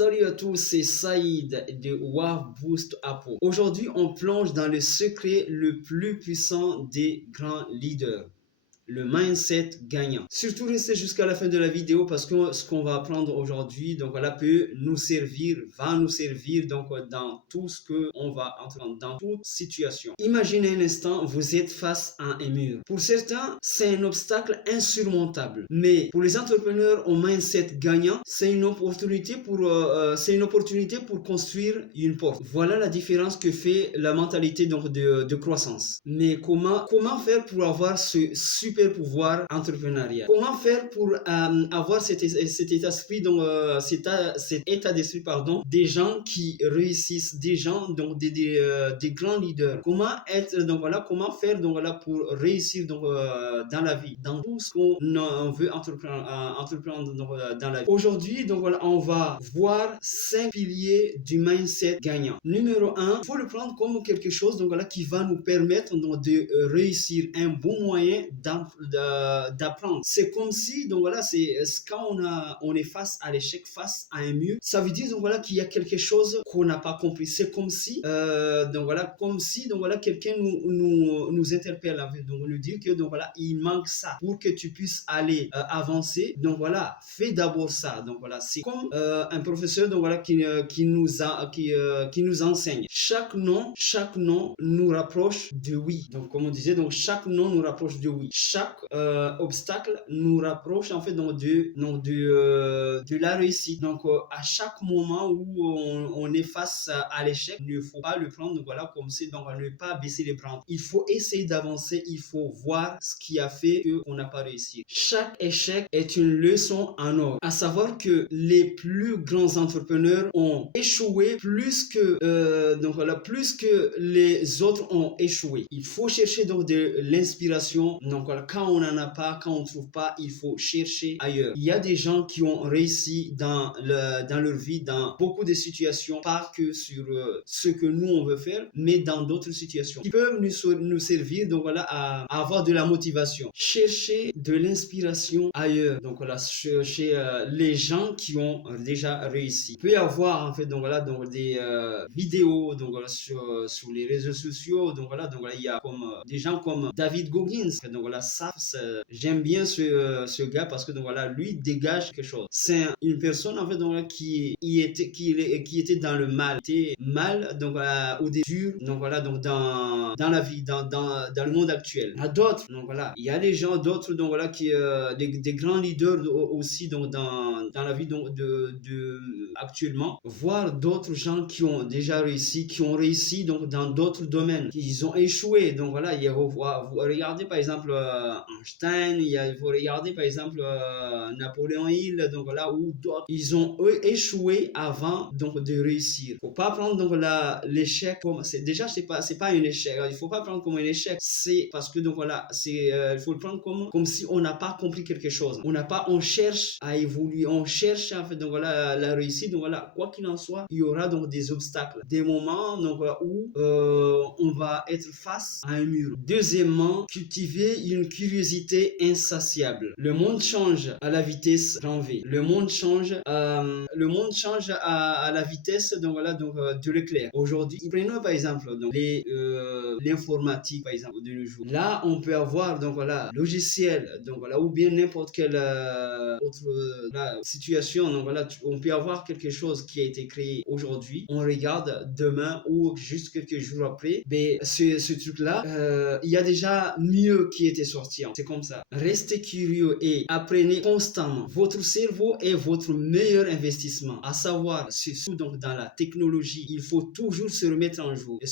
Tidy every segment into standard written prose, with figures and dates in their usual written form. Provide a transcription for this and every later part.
Salut à tous, c'est Saïd de WAV Boost Apo. Aujourd'hui, on plonge dans le secret le plus puissant des grands leaders. Le mindset gagnant. Surtout restez jusqu'à la fin de la vidéo parce que ce qu'on va apprendre aujourd'hui, donc voilà, peut nous servir, va nous servir donc dans tout ce que on va entrer dans toute situation. Imaginez un instant, vous êtes face à un mur. Pour certains, c'est un obstacle insurmontable, mais pour les entrepreneurs au mindset gagnant, c'est une opportunité pour construire une porte. Voilà la différence que fait la mentalité donc de croissance. Mais comment faire pour avoir ce super pouvoir entrepreneurial? Comment faire pour avoir cet état d'esprit, donc cet état d'esprit pardon, des gens qui réussissent, des gens donc des grands leaders? Comment faire donc voilà pour réussir donc dans la vie, dans tout ce qu'on veut entreprendre donc, dans la vie. Aujourd'hui donc voilà, on va voir 5 piliers du mindset gagnant. Numéro 1, il faut le prendre comme quelque chose donc voilà qui va nous permettre donc de réussir, un bon moyen d'apprendre. C'est comme si donc voilà, c'est quand on est face à l'échec, face à un mur, ça veut dire donc voilà qu'il y a quelque chose qu'on n'a pas compris. C'est comme si donc voilà quelqu'un nous interpelle, donc nous dit que donc voilà il manque ça pour que tu puisses aller avancer. Donc voilà, fais d'abord ça. Donc voilà, c'est comme un professeur donc voilà qui nous enseigne. Chaque non nous rapproche de oui. Donc comme on disait, donc chaque non nous rapproche de oui. Chaque obstacle nous rapproche en fait donc de la réussite. Donc à chaque moment où on est face à l'échec, il ne faut pas le prendre donc voilà comme c'est, donc ne pas baisser les bras. Il faut essayer d'avancer, il faut voir ce qui a fait qu'on n'a pas réussi. Chaque échec est une leçon en or. À savoir que les plus grands entrepreneurs ont échoué plus que les autres ont échoué. Il faut chercher donc de l'inspiration. Donc voilà, quand on n'en a pas, quand on ne trouve pas, il faut chercher ailleurs. Il y a des gens qui ont réussi dans leur vie, dans beaucoup de situations, pas que sur ce que nous on veut faire, mais dans d'autres situations qui peuvent nous servir donc voilà à avoir de la motivation. Chercher de l'inspiration ailleurs. Donc voilà, chez les gens qui ont déjà réussi. Il peut y avoir en fait donc voilà donc des vidéos donc voilà sur les réseaux sociaux. Donc voilà il y a comme des gens comme David Goggins. Donc voilà, ça j'aime bien ce gars parce que donc voilà lui dégage quelque chose. C'est une personne en fait donc voilà qui était dans le mal, donc voilà, au début donc voilà donc dans la vie, dans le monde actuel. Il y a d'autres donc voilà, il y a des gens d'autres donc voilà qui des grands leaders aussi donc dans la vie donc actuellement, voir d'autres gens qui ont déjà réussi, qui ont réussi donc dans d'autres domaines, ils ont échoué. Donc voilà, vous regardez par exemple Einstein, vous regardez par exemple Napoléon Hill, donc voilà, ou d'autres, ils ont échoué avant donc de réussir. Faut pas prendre donc l'échec comme c'est pas un échec. Il faut pas prendre comme un échec. C'est parce que donc voilà, il faut le prendre comme si on n'a pas compris quelque chose. On cherche à évoluer, on cherche en fait donc voilà la réussite. Donc voilà, quoi qu'il en soit, il y aura donc des obstacles, des moments donc voilà, où on va être face à un mur. Deuxièmement, cultiver une curiosité insatiable. Le monde change à la vitesse grand V. Le monde change à la vitesse donc voilà donc de l'éclair. Aujourd'hui, prenons par exemple donc l'informatique par exemple de nos jours. Là, on peut avoir donc voilà logiciel donc voilà ou bien n'importe quelle autre situation. Donc voilà, on peut avoir quelque chose qui a été créé aujourd'hui. On regarde demain ou juste quelques jours après, mais ce truc-là, il y a déjà mieux qui était sorti. C'est comme ça. Restez curieux et apprenez constamment. Votre cerveau est votre meilleur investissement. À savoir, surtout donc dans la technologie, il faut toujours se remettre à jour. Il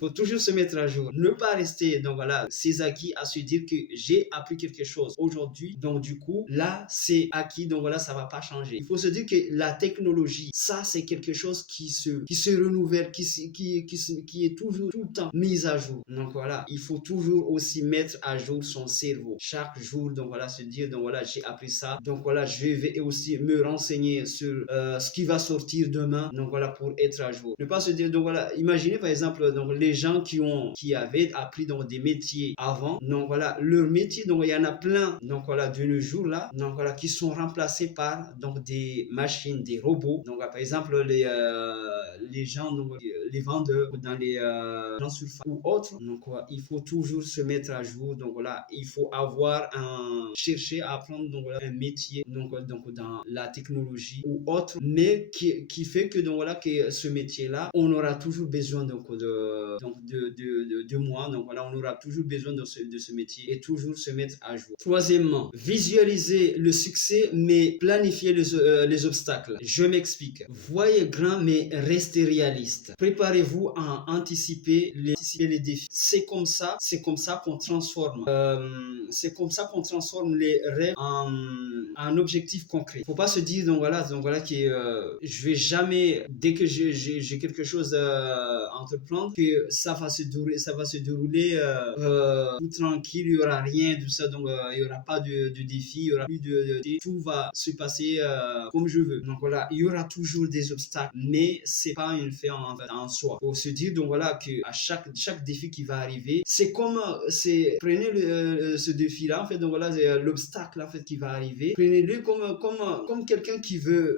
faut toujours se mettre à jour. Ne pas rester donc voilà, ses acquis à se dire que j'ai appris quelque chose aujourd'hui. Donc du coup, là, c'est acquis. Donc voilà, ça va pas changer. Il faut se dire que la technologie, ça, c'est quelque chose qui se renouvelle, qui est toujours tout le temps mise à jour. Donc voilà, il faut toujours aussi mettre à à jour son cerveau. Chaque jour, donc voilà, se dire, donc voilà, j'ai appris ça. Donc voilà, je vais aussi me renseigner sur ce qui va sortir demain. Donc voilà, pour être à jour. Ne pas se dire, donc voilà, imaginez par exemple, donc les gens qui avaient appris donc des métiers avant. Donc voilà, leur métier, donc il y en a plein. Donc voilà, de nos jours là, donc voilà, qui sont remplacés par donc des machines, des robots. Donc par exemple, les gens, donc, les vendeurs dans les grandes surfaces ou autres. Donc il faut toujours se mettre à jour. Donc voilà, il faut chercher à apprendre donc voilà un métier donc dans la technologie ou autre, mais qui fait que donc voilà que ce métier-là, on aura toujours besoin de moi. Donc voilà, on aura toujours besoin de ce métier et toujours se mettre à jour. Troisièmement, visualiser le succès mais planifier les obstacles. Je m'explique. Voyez grand mais restez réaliste. Préparez-vous à anticiper les défis. C'est comme ça qu'on transforme. C'est comme ça qu'on transforme les rêves en objectifs concrets. Faut pas se dire donc voilà que je vais jamais, dès que j'ai quelque chose à entreprendre, que ça va se dérouler tout tranquille, il y aura rien de ça, donc il y aura pas de défi, il y aura plus tout va se passer comme je veux. Donc voilà, il y aura toujours des obstacles, mais c'est pas une fin en soi. Faut se dire donc voilà que à chaque défi qui va arriver, prenez ce défi là en fait, donc voilà, c'est l'obstacle en fait qui va arriver, prenez-le comme quelqu'un qui ne veut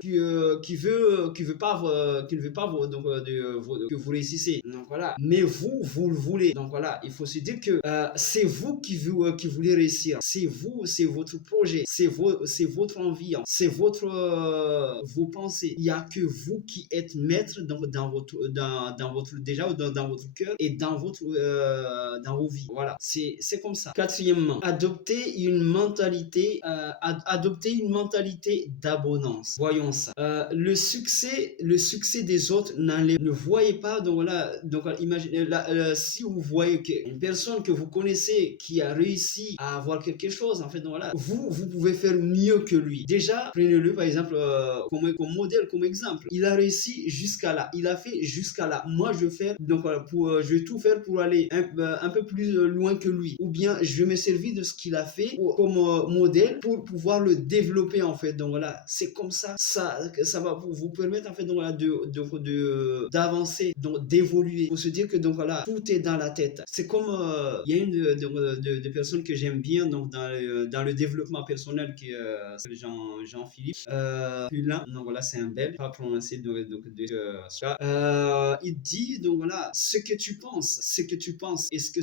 pas donc que vous réussissez. Donc voilà, mais vous le voulez. Donc voilà, il faut se dire que c'est vous qui voulez réussir, c'est votre projet, c'est votre envie, hein. C'est vos pensées. Il y a que vous qui êtes maître dans votre cœur et dans vos vies. Voilà, c'est comme ça. Quatrièmement, adopter une mentalité d'abondance. Voyons ça. Le succès des autres, ne voyez pas. Donc voilà, imaginez si vous voyez qu'une personne que vous connaissez qui a réussi à avoir quelque chose, en fait, donc voilà, vous pouvez faire mieux que lui. Déjà, prenez-le par exemple comme modèle, comme exemple. Il a réussi jusqu'à là. Il a fait jusqu'à là. Moi, je vais faire donc voilà, je vais tout faire pour aller un peu plus loin que lui. Ou bien, je vais me servir de ce qu'il a fait comme modèle pour pouvoir le développer en fait. Donc voilà, c'est comme ça va vous permettre en fait donc voilà d'avancer, donc d'évoluer. Faut se dire que donc voilà, tout est dans la tête. C'est comme il y a une de personnes que j'aime bien donc dans le développement personnel qui est Jean-Philippe Hulin. Donc voilà, c'est un Belge, pas prononcé il dit donc voilà, ce que tu penses et ce que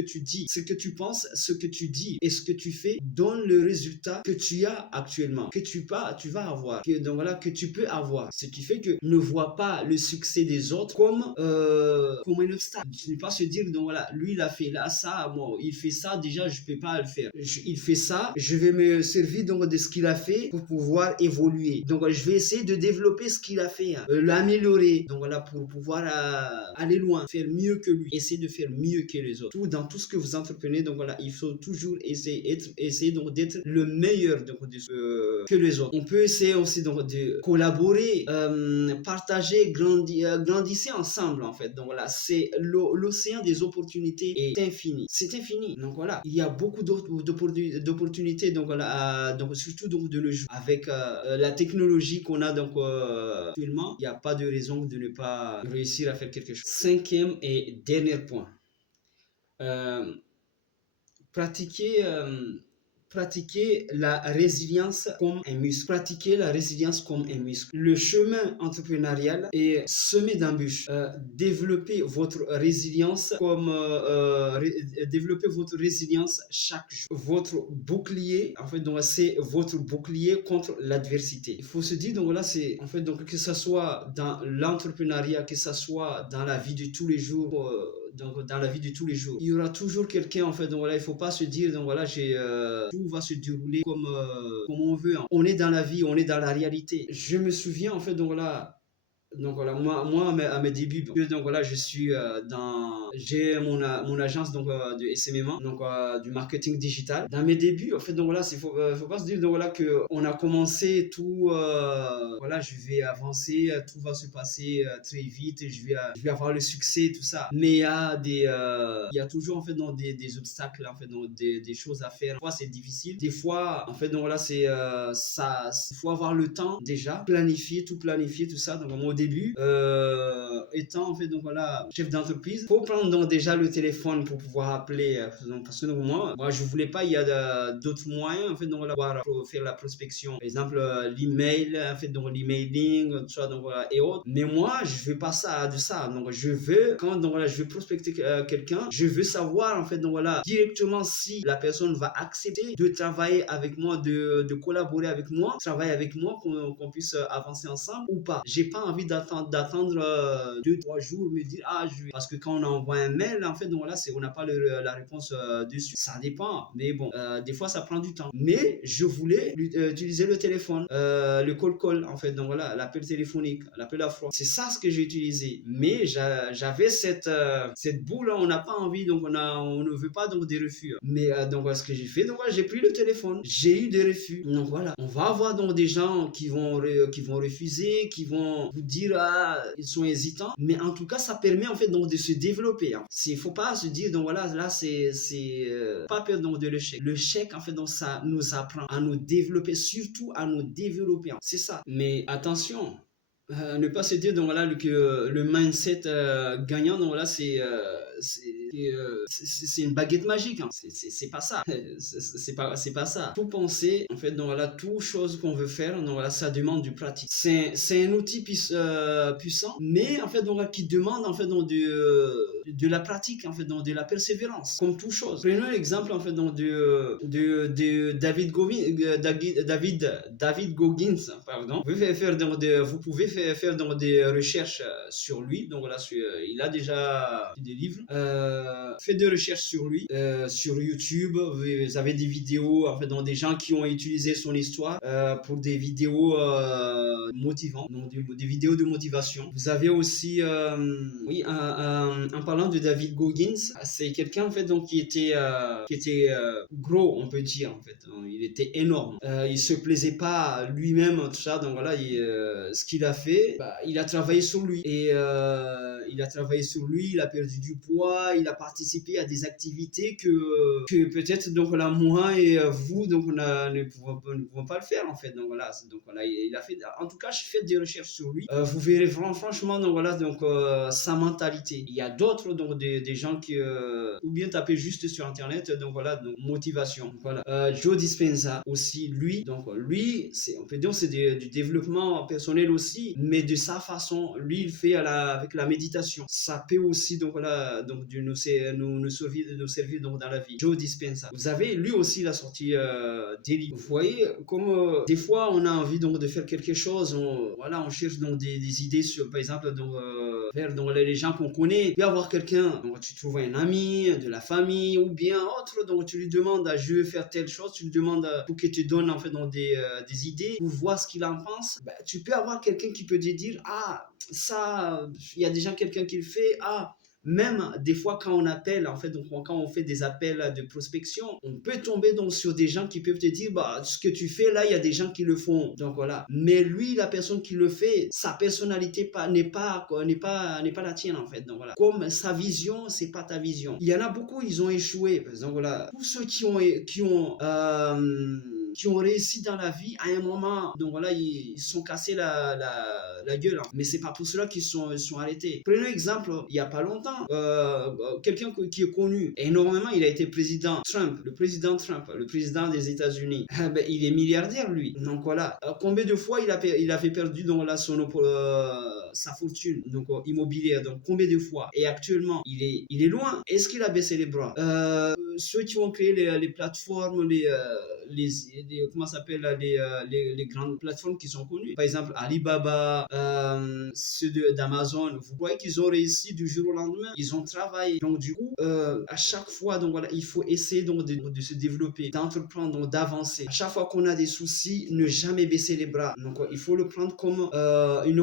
tu dis, ce que tu penses, ce que tu dis et ce que tu fais donne le résultat que tu as actuellement, que tu vas avoir, que tu peux avoir. Ce qui fait que ne vois pas le succès des autres comme un obstacle. Tu ne pas se dire donc voilà, lui il a fait là ça, moi il fait ça, déjà je peux pas le faire. Il fait ça, je vais me servir donc de ce qu'il a fait pour pouvoir évoluer. Donc je vais essayer de développer ce qu'il a fait, hein, l'améliorer. Donc voilà, pour pouvoir aller loin, faire mieux que lui, essayer de faire mieux que les autres. Dans tout ce que vous entreprenez, donc voilà, il faut toujours essayer donc d'être le meilleur donc que les autres. On peut essayer aussi donc de collaborer, partager, grandissez ensemble en fait. Donc voilà, c'est l'océan des opportunités est infini. C'est infini. Donc voilà, il y a beaucoup d'opportunités donc voilà, donc surtout donc de nos jours avec la technologie qu'on a donc actuellement, il n'y a pas de raison de ne pas réussir à faire quelque chose. Cinquième et dernier point. Pratiquer la résilience comme un muscle. Pratiquer la résilience comme un muscle. Le chemin entrepreneurial est semé d'embûches. Développez votre résilience chaque jour. Votre bouclier, en fait, donc c'est votre bouclier contre l'adversité. Il faut se dire donc là, c'est en fait donc que ça soit dans l'entrepreneuriat, que ça soit dans la vie de tous les jours. Donc dans la vie de tous les jours, il y aura toujours quelqu'un en fait. Donc voilà, il faut pas se dire donc voilà, tout va se dérouler comme on veut, hein. On est dans la vie, on est dans la réalité. Je me souviens en fait donc voilà, Donc voilà, moi à mes débuts, donc voilà, j'ai mon agence donc de SMMA, donc du marketing digital. Dans mes débuts, en fait, donc voilà, faut pas se dire donc voilà que on a commencé tout, voilà, je vais avancer, tout va se passer très vite, je vais avoir le succès, tout ça. Mais il y a toujours en fait donc des obstacles, en fait, donc des choses à faire. Des fois c'est difficile, des fois en fait donc voilà c'est ça, il faut avoir le temps déjà, planifier tout ça. Donc moi au début, étant en fait donc voilà chef d'entreprise, faut prendre donc déjà le téléphone pour pouvoir appeler, parce que donc, moi je voulais pas, il y a d'autres moyens en fait donc voilà pour faire la prospection, par exemple l'email, en fait donc l'emailing, tout ça donc voilà et autres. Mais moi je veux pas ça de ça, donc je veux quand donc voilà je veux prospecter quelqu'un, je veux savoir en fait donc voilà directement si la personne va accepter de travailler avec moi, de collaborer avec moi, travailler avec moi, qu'on puisse avancer ensemble ou pas. J'ai pas envie d'attendre 2 3 jours, me dire parce que quand on envoie un mail en fait donc là on n'a pas la réponse dessus. Ça dépend, mais bon, des fois ça prend du temps. Mais je voulais utiliser le téléphone, le call en fait, donc voilà, l'appel téléphonique, l'appel à froid. C'est ça ce que j'ai utilisé. Mais j'avais cette boule, on n'a pas envie, donc on ne veut pas donc des refus. Mais donc voilà ce que j'ai fait, donc voilà, j'ai pris le téléphone, j'ai eu des refus. Donc voilà, on va avoir donc des gens qui vont refuser, qui vont vous dire ils sont hésitants, mais en tout cas ça permet en fait donc de se développer. Hein. Faut pas se dire donc voilà là c'est pas peur donc de l'échec. L'échec en fait donc ça nous apprend à nous développer, surtout à nous développer. Hein. C'est ça. Mais attention, ne pas se dire donc voilà que le mindset gagnant donc voilà c'est une baguette magique, hein. C'est pas ça. C'est pas ça. Faut penser en fait donc voilà toute chose qu'on veut faire donc voilà ça demande du pratique. C'est un outil puissant, mais en fait donc qui demande en fait donc de la pratique, en fait donc de la persévérance, comme toute chose. Prenons l'exemple en fait donc de David Goggins, pardon. Vous pouvez faire donc des recherches sur lui. Donc voilà, il a déjà des livres. Faites des recherches sur lui, sur YouTube. Vous avez des vidéos, en fait, dans des gens qui ont utilisé son histoire pour des vidéos motivantes, donc des vidéos de motivation. Vous avez aussi, oui, en parlant de David Goggins, c'est quelqu'un en fait donc qui était gros, on peut dire en fait. Il était énorme. Il se plaisait pas lui-même, tout ça. Donc voilà, ce qu'il a fait, il a travaillé sur lui et il a perdu du poids, il a participé à des activités que peut-être donc là moi et vous donc ne pouvons pas le faire en fait. Donc voilà, il a fait. En tout cas, je fais des recherches sur lui. Vous verrez franchement donc voilà donc sa mentalité. Il y a d'autres donc des gens qui ou bien taper juste sur internet donc voilà donc motivation. Donc, voilà. Joe Dispenza aussi lui on peut dire c'est du développement personnel aussi, mais de sa façon. Lui il fait avec la méditation. Ça peut aussi donc voilà donc nous servir donc dans la vie. Joe Dispenza. Vous avez lui aussi il a sorti des livres. Vous voyez comme des fois on a envie donc de faire quelque chose, on cherche donc des idées sur par exemple donc vers donc les gens qu'on connaît. Tu peux avoir quelqu'un, donc tu trouves un ami de la famille ou bien autre, donc tu lui demandes je veux faire telle chose, tu lui demandes pour qu'il te donne en fait donc des idées pour voir ce qu'il en pense. Tu peux avoir quelqu'un qui peut te dire ça, il y a déjà quelqu'un qui le fait, même des fois quand on appelle en fait donc quand on fait des appels de prospection, on peut tomber donc sur des gens qui peuvent te dire ce que tu fais là il y a des gens qui le font, donc voilà. Mais lui la personne qui le fait, sa personnalité n'est pas la tienne en fait, donc voilà. Comme sa vision c'est pas ta vision. Il y en a beaucoup, ils ont échoué, donc voilà. Tous ceux qui ont réussi dans la vie à un moment, donc voilà, ils sont cassés la gueule, hein. Mais c'est pas pour cela qu'ils sont arrêtés. Prenons exemple, il y a pas longtemps, quelqu'un qui est connu énormément, il a été le président des États-Unis. Il est milliardaire lui. Donc voilà, combien de fois il avait perdu donc là sa fortune donc immobilière, donc combien de fois, et actuellement il est loin. Est-ce qu'il a baissé les bras? Ceux qui ont créé les plateformes, comment ça s'appelle les grandes plateformes qui sont connues, par exemple Alibaba, ceux d'Amazon, vous voyez qu'ils ont réussi du jour au lendemain, ils ont travaillé. Donc du coup à chaque fois donc voilà, il faut essayer donc de se développer, d'entreprendre, donc d'avancer. À chaque fois qu'on a des soucis, ne jamais baisser les bras. Donc il faut le prendre comme une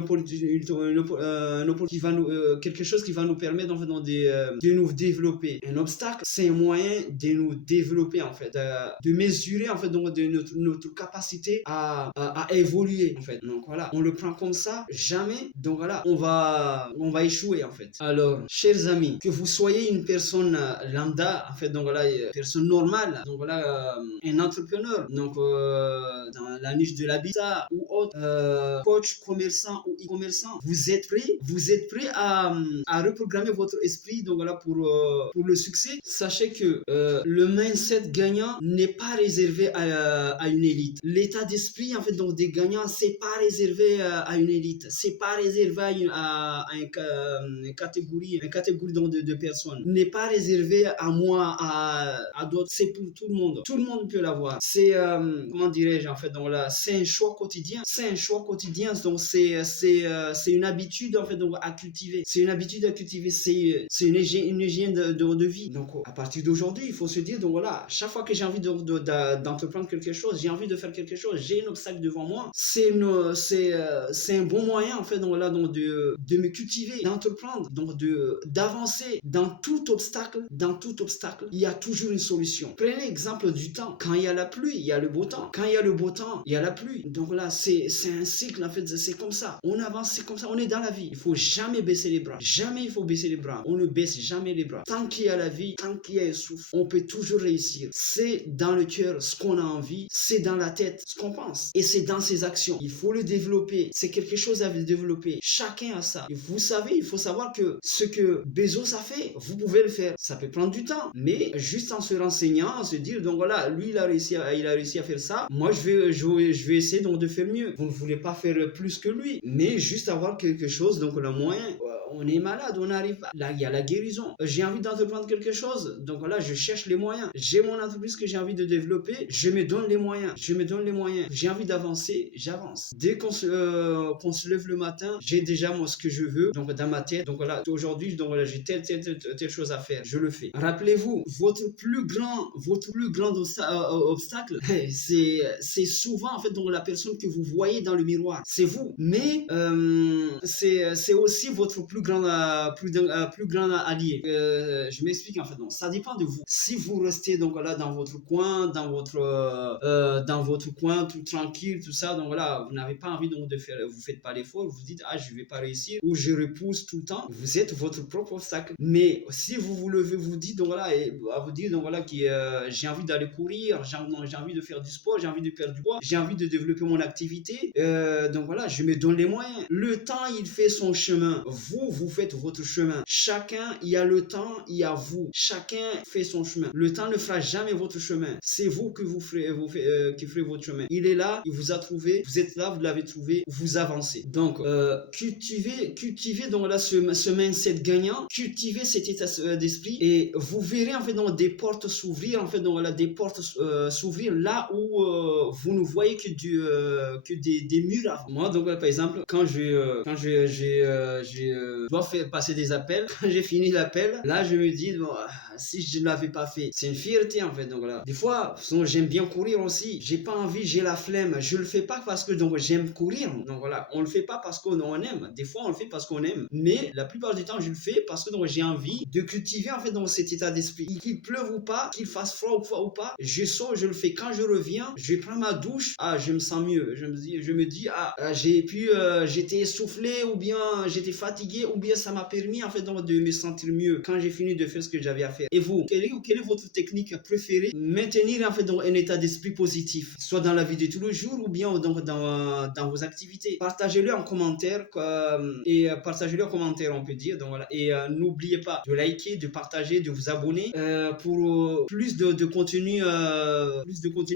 qui va nous, quelque chose qui va nous permettre en fait, de nous développer. Un obstacle, c'est un moyen de nous développer en fait, de mesurer en fait donc, de notre capacité à évoluer en fait. Donc voilà, on le prend comme ça, jamais. Donc voilà, on va échouer en fait. Alors, chers amis, que vous soyez une personne lambda, en fait, donc voilà, une personne normale, donc voilà, un entrepreneur, donc dans la niche de l'habitat ou autre, coach, commerçant ou e-commerçant, vous êtes prêt à reprogrammer votre esprit, donc voilà, pour le succès. Sachez que le mindset gagnant n'est pas réservé à une élite. L'état d'esprit, en fait, donc des gagnants, c'est pas réservé à une élite, c'est pas réservé à une catégorie donc, de personnes, n'est pas réservé à moi, à d'autres, c'est pour tout le monde peut l'avoir. C'est, comment dirais-je, en fait, donc là, c'est un choix quotidien, donc c'est une habitude, en fait, donc à cultiver, c'est une hygiène de vie. Donc, à partir d'aujourd'hui, il faut se dire, donc voilà, chaque fois que j'ai envie d'entreprendre quelque chose, j'ai envie de faire quelque chose, j'ai un obstacle devant moi, c'est un bon moyen, en fait, donc là, donc de me cultiver, d'entreprendre, donc d'avancer. Dans tout obstacle, il y a toujours une solution. Prenez l'exemple du temps. Quand il y a la pluie, il y a le beau temps. Quand il y a le beau temps, il y a la pluie. Donc là, c'est un cycle, en fait, c'est comme ça. On avance, c'est comme ça, on est dans la vie. Il faut jamais baisser les bras. Jamais il faut baisser les bras. On ne baisse jamais les bras. Tant qu'il y a la vie, tant qu'il y a un souffle, on peut toujours réussir. C'est dans le cœur ce qu'on a envie, c'est dans la tête ce qu'on pense. Et c'est dans ses actions. Il faut le développer. C'est quelque chose à développer. Chacun a ça. Et vous savez, il faut savoir que ce que Bezos a fait, vous pouvez le faire. Ça peut prendre du temps, mais juste en se renseignant, en se dire, donc voilà, lui, il a réussi à faire ça. Moi, je vais essayer donc de faire mieux. Vous ne voulez pas faire plus que lui, mais juste avoir quelque chose, donc le moyen. On est malade, on n'arrive pas. Là, il y a la guérison. J'ai envie d'entreprendre quelque chose. Donc voilà, je cherche les moyens. J'ai mon entreprise que j'ai envie de développer. Je me donne les moyens. J'ai envie d'avancer, j'avance. Dès qu'on se lève le matin, j'ai déjà moi ce que je veux. Donc dans ma tête. Donc voilà, aujourd'hui, donc voilà, j'ai telle chose à faire. Je le fais. Rappelez-vous, votre plus grand obstacle, c'est souvent en fait donc la personne que vous voyez dans le miroir. C'est vous. Mais c'est aussi votre plus grand allié. Je m'explique en fait. Non, ça dépend de vous. Si vous restez donc là dans votre coin, tout tranquille, tout ça, donc voilà, vous n'avez pas envie donc de faire, vous faites pas l'effort, vous dites je vais pas réussir ou je repousse tout le temps. Vous êtes votre propre obstacle. Mais si vous levez, vous dites donc voilà, et à vous dire donc voilà j'ai envie d'aller courir, j'ai envie de faire du sport, j'ai envie de perdre du poids, j'ai envie de développer mon activité. Donc voilà, je me donne les moyens. Le temps il fait son chemin. Vous faites votre chemin. Chacun, il y a le temps, il y a vous. Chacun fait son chemin. Le temps ne fera jamais votre chemin. C'est vous que qui ferez votre chemin. Il est là, il vous a trouvé, vous êtes là, vous l'avez trouvé, vous avancez. Donc, cultivez donc là ce mindset gagnant, cultivez cet état d'esprit et vous verrez en fait donc des portes s'ouvrir, en fait donc là des portes s'ouvrir là où vous ne voyez que des murs avant. Moi donc par exemple quand je dois faire passer des appels. Quand j'ai fini l'appel, là je me dis bon, si je ne l'avais pas fait, c'est une fierté en fait. Donc là, des fois, j'aime bien courir aussi. J'ai pas envie, j'ai la flemme. Je le fais pas parce que donc j'aime courir. Donc voilà, on le fait pas parce qu'on aime. Des fois, on le fait parce qu'on aime. Mais la plupart du temps, je le fais parce que donc j'ai envie de cultiver en fait dans cet état d'esprit. Qu'il pleuve ou pas, qu'il fasse froid ou pas, je sors, je le fais. Quand je reviens, je prends ma douche. Je me sens mieux. Je me dis j'étais essoufflé ou bien j'étais fatigué ou bien ça m'a permis en fait donc de me sentir mieux quand j'ai fini de faire ce que j'avais à faire. Et vous, quelle est votre technique préférée? Maintenir en fait donc un état d'esprit positif, soit dans la vie de tous les jours ou bien donc dans vos activités. Partagez-le en commentaire on peut dire. Donc voilà. Et n'oubliez pas de liker, de partager, de vous abonner pour plus de contenu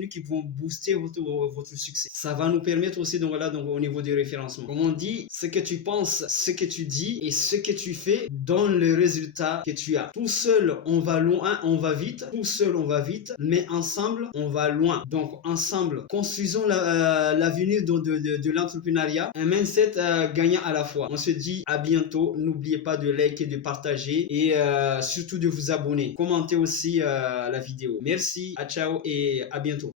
qui vont booster votre succès. Ça va nous permettre aussi donc voilà donc au niveau du référencement. Comme on dit, ce que tu penses, ce que tu dis et ce que tu fais donne le résultat que tu as. Tout seul, on va loin, on va vite. Tout seul, on va vite, mais ensemble, on va loin. Donc, ensemble, construisons l'avenir de l'entrepreneuriat. Un mindset gagnant à la fois. On se dit à bientôt. N'oubliez pas de liker, de partager et surtout de vous abonner. Commentez aussi la vidéo. Merci, à ciao et à bientôt.